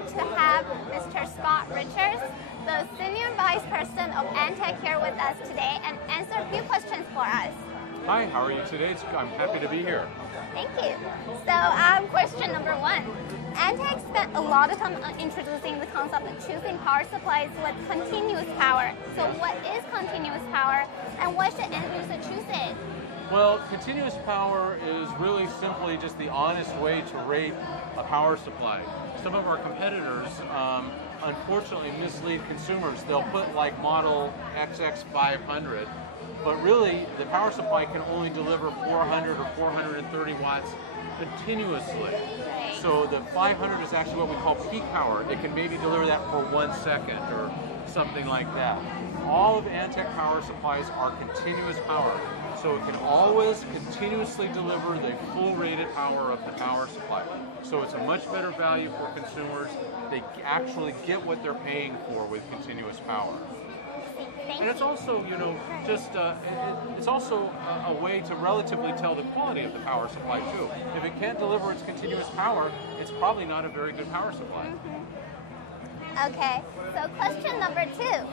pleasure to have Mr. Scott Richards, the Senior Vice President of Antec here with us today and answer a few questions for us. Hi, how are you today? I'm happy to be here. Thank you. So question number one. Antec spent a lot of time introducing the concept of choosing power supplies with continuous power. So what is continuous power and why should end user choose it? Well, continuous power is really simply just the honest way to rate a power supply. Some of our competitors unfortunately mislead consumers. They'll put like model XX500, but really the power supply can only deliver 400 or 430 watts continuously. So the 500 is actually what we call peak power. It can maybe deliver that for 1 second or something like that. All of Antec power supplies are continuous power. So it can always continuously deliver the full rated power of the power supply. So it's a much better value for consumers. They actually get what they're paying for with continuous power. And it's also, you know, just it's also a way to relatively tell the quality of the power supply too. If it can't deliver its continuous power, it's probably not a very good power supply. Okay, so question number two.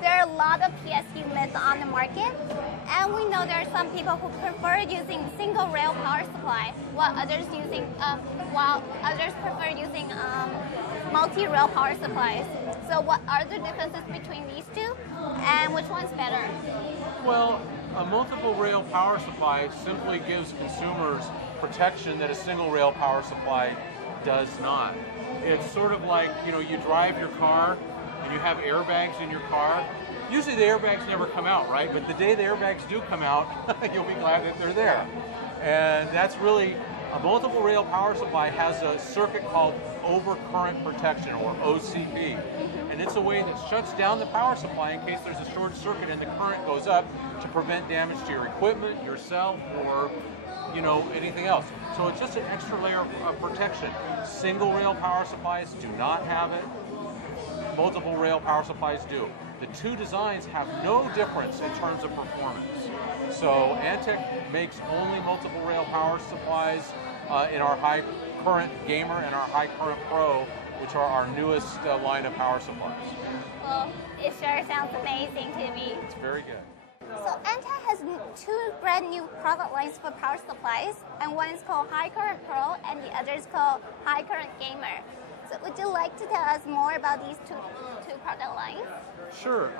There are a lot of PSU myths on the market, and we know there are some people who prefer using single rail power supply, while others prefer using multi-rail power supplies. So what are the differences between these two, and which one's better? Well, a multiple rail power supply simply gives consumers protection that a single rail power supply does not. It's sort of like, you know, you drive your car and you have airbags in your car. Usually the airbags never come out, right? But the day the airbags do come out, you'll be glad that they're there. And that's really, a multiple rail power supply has a circuit called overcurrent protection, or OCP. And it's a way that shuts down the power supply in case there's a short circuit and the current goes up to prevent damage to your equipment, yourself, or you know, anything else. So it's just an extra layer of protection. Single rail power supplies do not have it. Multiple rail power supplies do. The two designs have no difference in terms of performance. So Antec makes only multiple rail power supplies in our high current Gamer and our high current Pro, which are our newest line of power supplies. Well, it sure sounds amazing to me. It's very good. So Antec has two brand new product lines for power supplies, and one is called High Current Pro and the other is called High Current Gamer. So would you like to tell us more about these two product lines? Sure.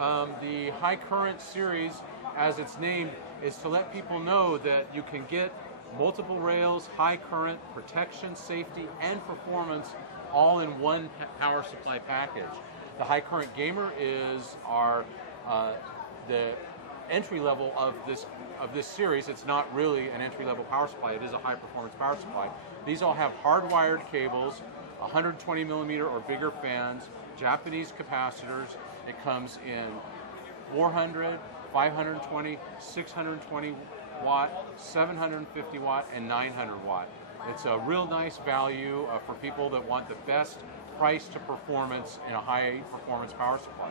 The High Current series, as it's named, is to let people know that you can get multiple rails, high current, protection, safety, and performance all in one power supply package. The High Current Gamer is our the entry level of this series. It's not really an entry level power supply. It is a high performance power supply. These all have hardwired cables, 120 millimeter or bigger fans, Japanese capacitors. It comes in 400, 520, 620 watt, 750 watt, and 900 watt. It's a real nice value for people that want the best price to performance in a high performance power supply.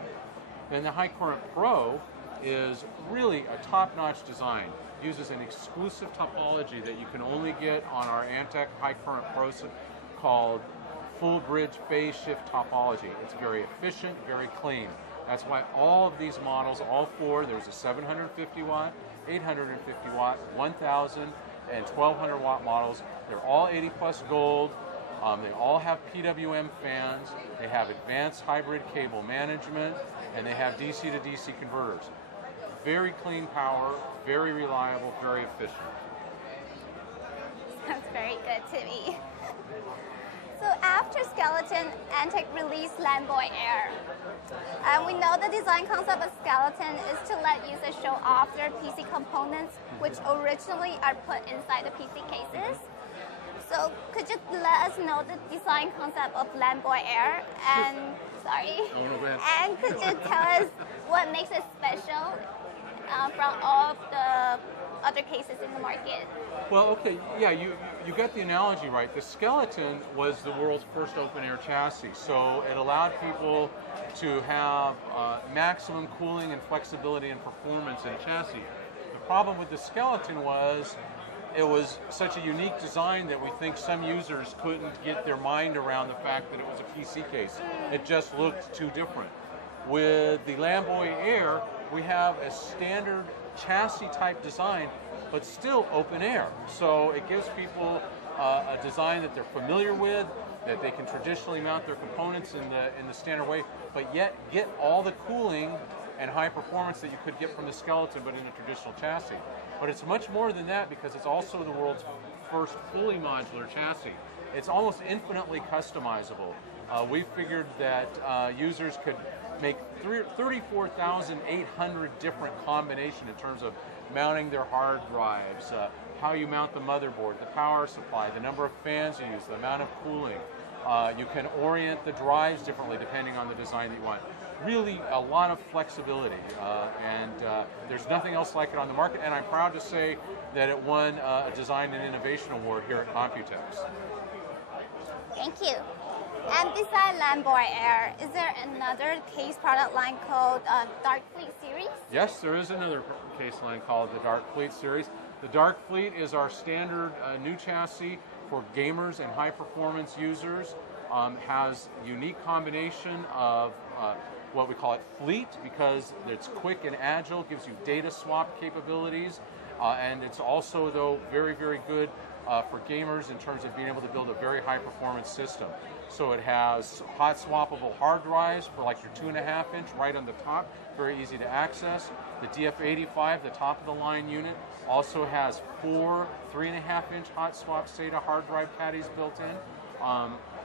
Then the High Current Pro is really a top-notch design. It uses an exclusive topology that you can only get on our Antec High Current Pro called full bridge phase shift topology. It's very efficient, very clean. That's why all of these models, all four, there's a 750 watt, 850 watt, 1000, and 1200 watt models. They're all 80 plus gold. They all have PWM fans. They have advanced hybrid cable management, and they have DC to DC converters. Very clean power, very reliable, very efficient. Sounds very good to me. So after Skeleton, Antec released Landboy Air. And we know the design concept of Skeleton is to let users show off their PC components, which originally are put inside the PC cases. So could you let us know the design concept of Landboy Air? And and could you tell us what makes it special from all of the other cases in the market? Well, okay, yeah, you got the analogy right. The Skeleton was the world's first open-air chassis, so it allowed people to have maximum cooling and flexibility and performance in a chassis. The problem with the Skeleton was it was such a unique design that we think some users couldn't get their mind around the fact that it was a PC case. It just looked too different. With the Lamboy Air, we have a standard chassis type design, but still open air. So it gives people a design that they're familiar with, that they can traditionally mount their components in the standard way, but yet get all the cooling and high performance that you could get from the Skeleton, but in a traditional chassis. But it's much more than that because it's also the world's first fully modular chassis. It's almost infinitely customizable. We figured that users could make 34,800 different combinations in terms of mounting their hard drives, how you mount the motherboard, the power supply, the number of fans you use, the amount of cooling. You can orient the drives differently depending on the design that you want. Really a lot of flexibility, and there's nothing else like it on the market, and I'm proud to say that it won a Design and Innovation Award here at Computex. Thank you. And besides Lamboy Air, is there another case product line called Dark Fleet series? Yes, there is another case line called the Dark Fleet series. The Dark Fleet is our standard new chassis for gamers and high performance users. Has unique combination of what we call it fleet because it's quick and agile, gives you data swap capabilities, and it's also though very, very good for gamers in terms of being able to build a very high performance system. So it has hot swappable hard drives for like your 2.5 inch right on the top, very easy to access. The DF85, the top of the line unit, also has 4 3.5 inch hot swap SATA hard drive caddies built in.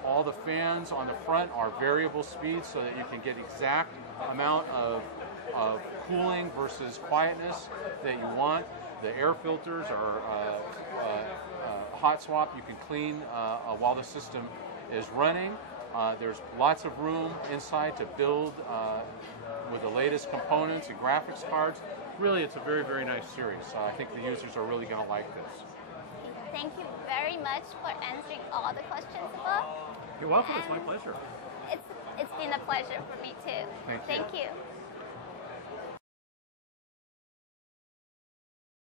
All the fans on the front are variable speed so that you can get exact amount of cooling versus quietness that you want. The air filters are hot swap. You can clean while the system is running. There's lots of room inside to build with the latest components and graphics cards. Really, it's a very, very nice series. I think the users are really going to like this. Thank you very much for answering all the questions above. You're welcome. It's my pleasure. It's been a pleasure for me too. Thank you. Thank you.